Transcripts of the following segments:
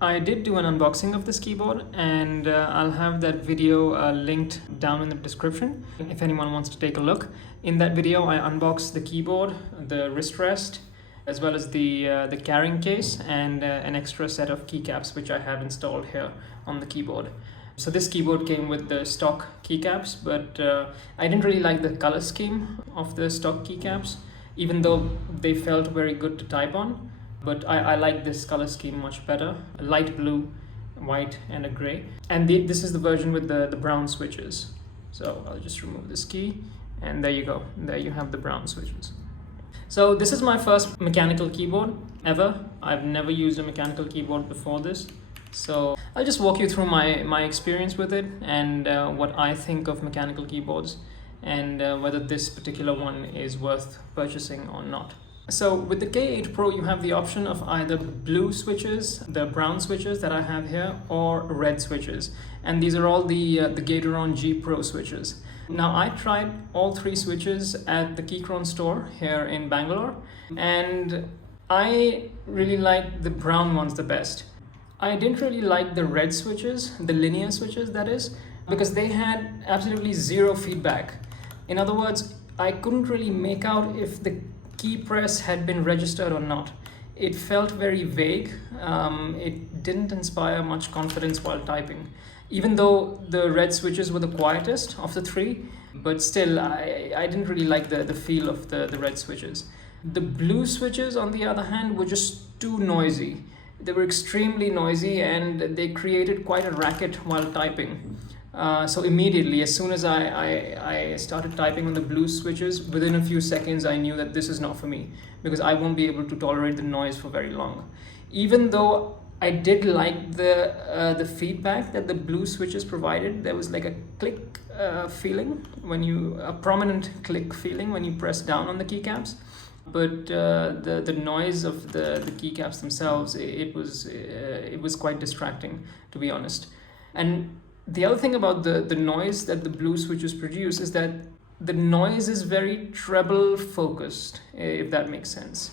I did do an unboxing of this keyboard, and I'll have that video linked down in the description if anyone wants to take a look. In that video, I unboxed the keyboard, the wrist rest, as well as the carrying case and an extra set of keycaps which I have installed here on the keyboard. So this keyboard came with the stock keycaps, but I didn't really like the color scheme of the stock keycaps, even though they felt very good to type on. But I like this color scheme much better. A light blue, white, and a gray. And this is the version with the brown switches. So I'll just remove this key, and there you go. There you have the brown switches. So this is my first mechanical keyboard ever. I've never used a mechanical keyboard before this. So I'll just walk you through my experience with it and what I think of mechanical keyboards, and whether this particular one is worth purchasing or not. So with the K8 Pro, you have the option of either blue switches, the brown switches that I have here, or red switches. And these are all the Keychron G Pro switches. Now I tried all three switches at the Keychron store here in Bangalore, and I really like the brown ones the best. I didn't really like the red switches, the linear switches that is, because they had absolutely zero feedback. In other words, I couldn't really make out if the key press had been registered or not. It felt very vague. It didn't inspire much confidence while typing. Even though the red switches were the quietest of the three, but still I didn't really like the feel of the red switches. The blue switches, on the other hand, were just too noisy. They were extremely noisy and they created quite a racket while typing. So immediately, as soon as I started typing on the blue switches, within a few seconds I knew that this is not for me, because I won't be able to tolerate the noise for very long. Even though I did like the feedback that the blue switches provided, there was like a click feeling a prominent click feeling when you press down on the keycaps. But the noise of the keycaps themselves, it was quite distracting, to be honest. And the other thing about the noise that the blue switches produce is that the noise is very treble focused, if that makes sense.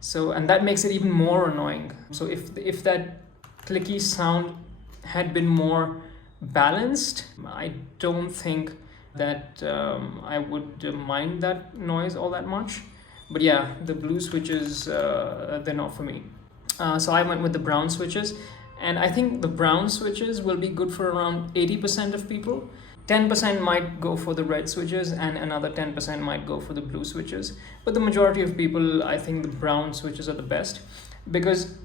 So, and that makes it even more annoying. So if that clicky sound had been more balanced, I don't think that I would mind that noise all that much. But yeah, the blue switches, they're not for me. So I went with the brown switches. And I think the brown switches will be good for around 80% of people. 10% might go for the red switches, and another 10% might go for the blue switches. But the majority of people, I think the brown switches are the best, because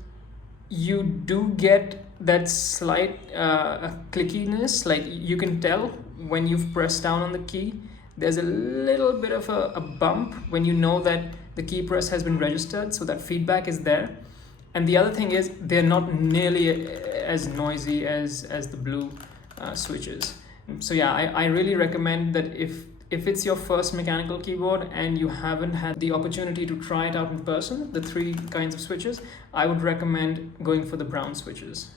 you do get that slight clickiness. Like you can tell when you've pressed down on the key, there's a little bit of a bump when you know that the key press has been registered, so that feedback is there. And the other thing is, they're not nearly as noisy as the blue switches. So yeah, I really recommend that if it's your first mechanical keyboard and you haven't had the opportunity to try it out in person, the three kinds of switches, I would recommend going for the brown switches.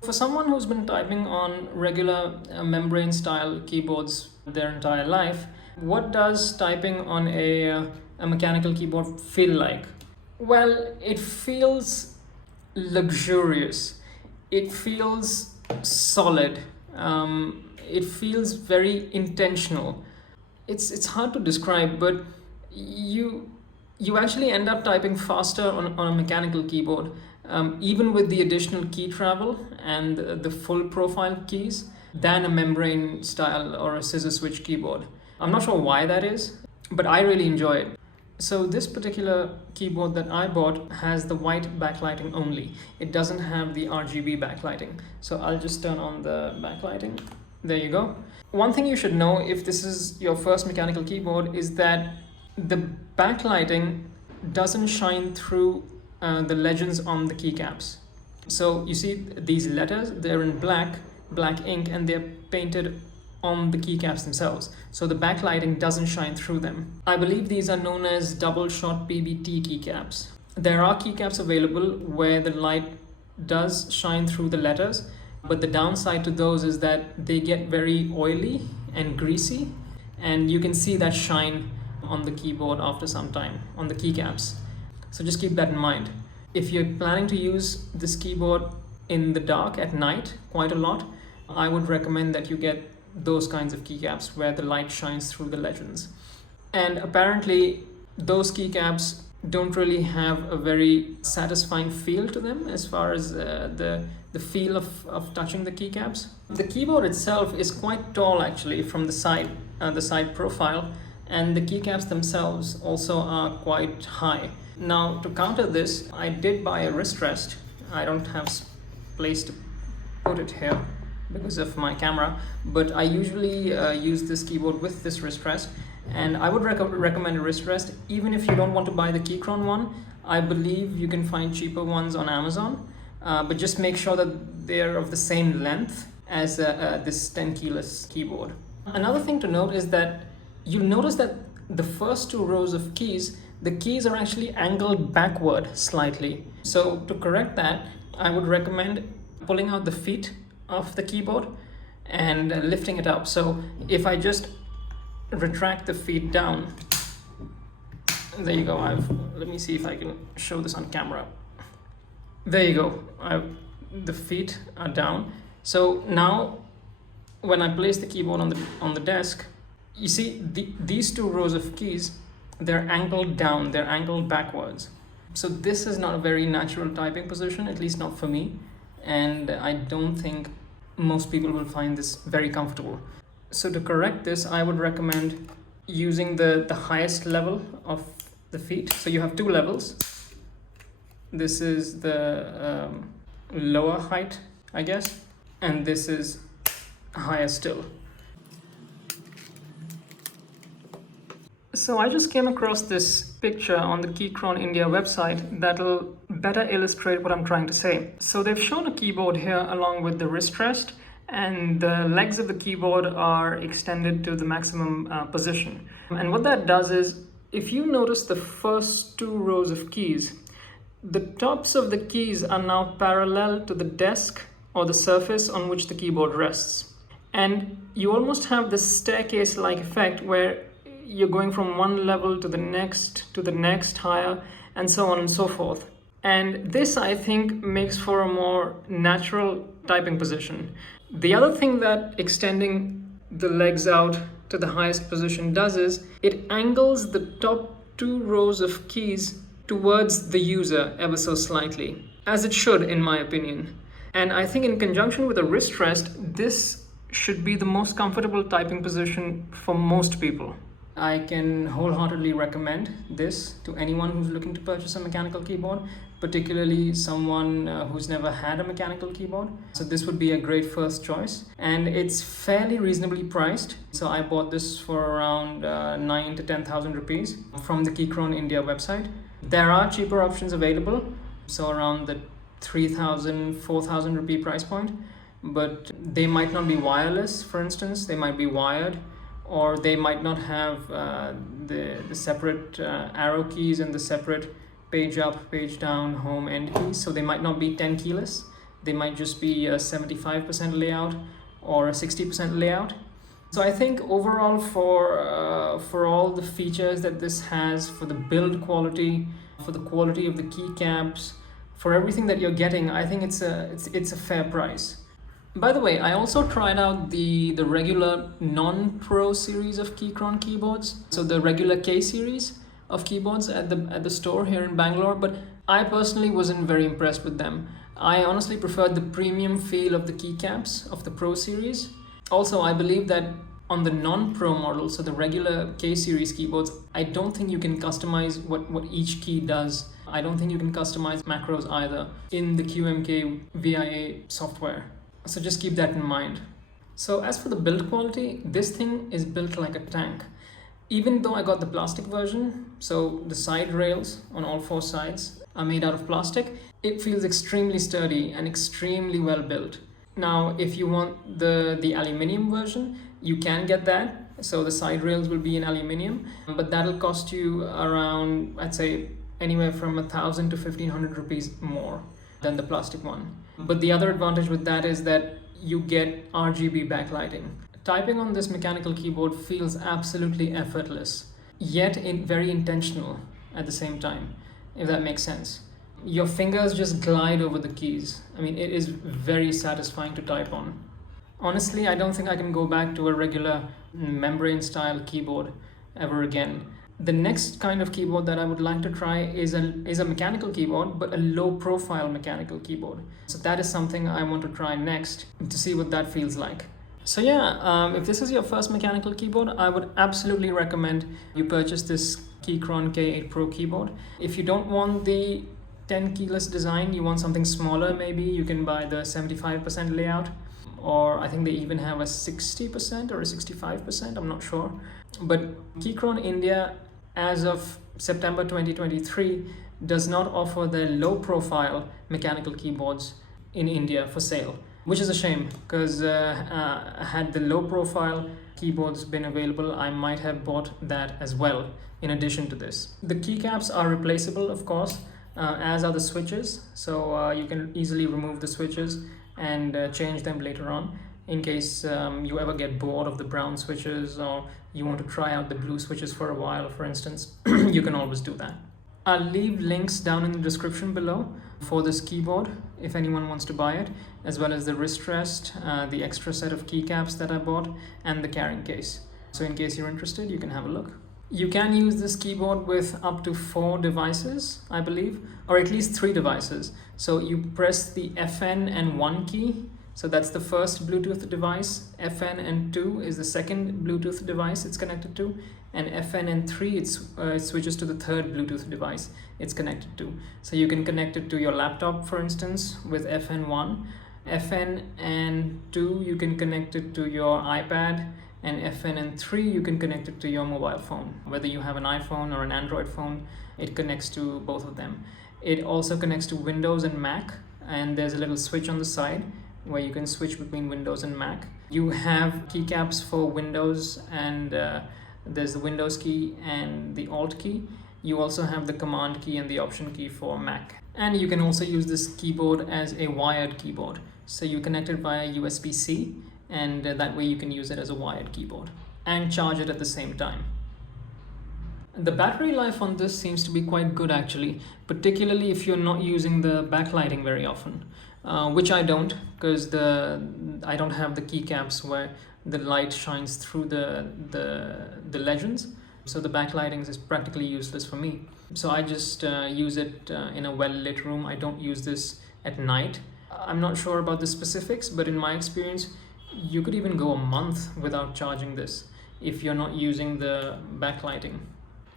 For someone who's been typing on regular membrane style keyboards their entire life, what does typing on a mechanical keyboard feel like? Well, it feels luxurious. It feels solid. It feels very intentional. It's hard to describe, but you actually end up typing faster on a mechanical keyboard, even with the additional key travel and the full profile keys, than a membrane style or a scissor switch keyboard. I'm not sure why that is, but I really enjoy it. So this particular keyboard that I bought has the white backlighting only. It doesn't have the RGB backlighting. So I'll just turn on the backlighting. There you go. One thing you should know if this is your first mechanical keyboard is that the backlighting doesn't shine through the legends on the keycaps. So you see these letters, they're in black ink, and they're painted on the keycaps themselves, so the backlighting doesn't shine through them. I believe these are known as double shot PBT keycaps. There are keycaps available where the light does shine through the letters, but the downside to those is that they get very oily and greasy, and you can see that shine on the keyboard after some time on the keycaps. So just keep that in mind. If you're planning to use this keyboard in the dark at night quite a lot, I would recommend that you get those kinds of keycaps where the light shines through the legends. And apparently those keycaps don't really have a very satisfying feel to them as far as the feel of touching the keycaps. The keyboard itself is quite tall actually from the side profile, and the keycaps themselves also are quite high. Now to counter this, I did buy a wrist rest. I don't have place to put it here because of my camera, but I usually use this keyboard with this wrist rest, and I would recommend a wrist rest even if you don't want to buy the Keychron one. I believe you can find cheaper ones on Amazon, but just make sure that they're of the same length as this 10 keyless keyboard. Another thing to note is that you'll notice that the first two rows of keys, the keys are actually angled backward slightly. So to correct that, I would recommend pulling out the feet of the keyboard and lifting it up. So if I just retract the feet down, there you go. Let me see if I can show this on camera. There you go. The feet are down. So now when I place the keyboard on the desk, you see these two rows of keys, they're angled down, they're angled backwards. So this is not a very natural typing position, at least not for me, and I don't think most people will find this very comfortable. So to correct this, I would recommend using the highest level of the feet. So you have two levels. This is the lower height, I guess, and this is higher still. So I just came across this picture on the Keychron India website that'll better illustrate what I'm trying to say. So they've shown a keyboard here along with the wrist rest, and the legs of the keyboard are extended to the maximum position. And what that does is, if you notice the first two rows of keys, the tops of the keys are now parallel to the desk or the surface on which the keyboard rests. And you almost have this staircase-like effect where you're going from one level to the next higher, and so on and so forth. And this, I think, makes for a more natural typing position. The other thing that extending the legs out to the highest position does is it angles the top two rows of keys towards the user ever so slightly, as it should, in my opinion. And I think in conjunction with a wrist rest, this should be the most comfortable typing position for most people. I can wholeheartedly recommend this to anyone who's looking to purchase a mechanical keyboard, particularly someone who's never had a mechanical keyboard. So this would be a great first choice, and it's fairly reasonably priced. So I bought this for around 9,000 to 10,000 rupees from the Keychron India website. There are cheaper options available, so around the 3,000, 4,000 rupee price point, but they might not be wireless, for instance. They might be wired, or they might not have the separate arrow keys and the separate page up, page down, home, end keys. So they might not be 10 keyless. They might just be a 75% layout or a 60% layout. So I think overall for all the features that this has, for the build quality, for the quality of the keycaps, for everything that you're getting, I think it's a fair price. By the way, I also tried out the regular non-pro series of Keychron keyboards. So the regular K series of keyboards at the store here in Bangalore, but I personally wasn't very impressed with them. I honestly preferred the premium feel of the keycaps of the Pro series. Also, I believe that on the non-pro model, so the regular K series keyboards, I don't think you can customize what each key does. I don't think you can customize macros either in the QMK VIA software. So just keep that in mind. So as for the build quality, this thing is built like a tank. Even though I got the plastic version, so the side rails on all four sides are made out of plastic, it feels extremely sturdy and extremely well built. Now, if you want the aluminium version, you can get that. So the side rails will be in aluminium, but that'll cost you around, I'd say, anywhere from 1,000 to 1,500 rupees more than the plastic one. But the other advantage with that is that you get RGB backlighting. Typing on this mechanical keyboard feels absolutely effortless, yet very intentional at the same time, if that makes sense. your fingers just glide over the keys. I mean, it is very satisfying to type on. Honestly, I don't think I can go back to a regular membrane style keyboard ever again. The next kind of keyboard that I would like to try is a mechanical keyboard, but a low profile mechanical keyboard. So that is something I want to try next to see what that feels like. So yeah, if this is your first mechanical keyboard, I would absolutely recommend you purchase this Keychron K8 Pro keyboard. If you don't want the 10 keyless design, you want something smaller, maybe you can buy the 75% layout, or I think they even have a 60% or a 65%, I'm not sure. But Keychron India, as of September 2023, does not offer the low profile mechanical keyboards in India for sale, which is a shame, because had the low profile keyboards been available, I might have bought that as well in addition to this. The keycaps are replaceable, of course, as are the switches, so you can easily remove the switches and change them later on in case you ever get bored of the brown switches, or you want to try out the blue switches for a while, for instance. You can always do that. I'll leave links down in the description below for this keyboard if anyone wants to buy it, as well as the wrist rest, the extra set of keycaps that I bought, and the carrying case. So in case you're interested, you can have a look. You can use this keyboard with up to 4 devices, I believe, or at least 3 devices. So you press the FN and 1 key. So that's the first Bluetooth device. FN and 2 is the second Bluetooth device it's connected to. And FN and 3, it switches to the third Bluetooth device it's connected to. So you can connect it to your laptop, for instance, with FN1. FN and 2, you can connect it to your iPad. And FN and 3, you can connect it to your mobile phone. Whether you have an iPhone or an Android phone, it connects to both of them. It also connects to Windows and Mac, and there's a little switch on the side where you can switch between Windows and Mac. You have keycaps for Windows, and there's the Windows key and the Alt key. You also have the Command key and the Option key for Mac. And you can also use this keyboard as a wired keyboard. So you connect it via USB-C, and that way you can use it as a wired keyboard and charge it at the same time. The battery life on this seems to be quite good actually, particularly if you're not using the backlighting very often, which I don't, because I don't have the keycaps where the light shines through the legends, so the backlighting is practically useless for me. So I just use it in a well-lit room. I don't use this at night. I'm not sure about the specifics, but in my experience, you could even go a month without charging this if you're not using the backlighting.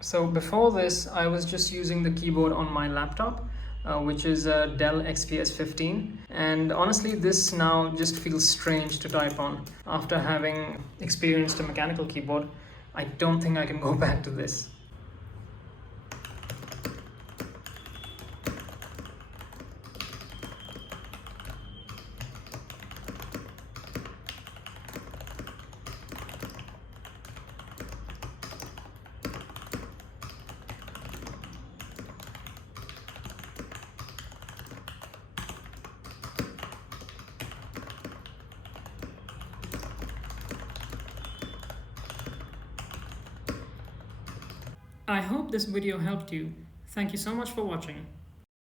So before this, I was just using the keyboard on my laptop, which is a Dell XPS 15. And honestly, this now just feels strange to type on. After having experienced a mechanical keyboard, I don't think I can go back to this. I hope this video helped you. Thank you so much for watching.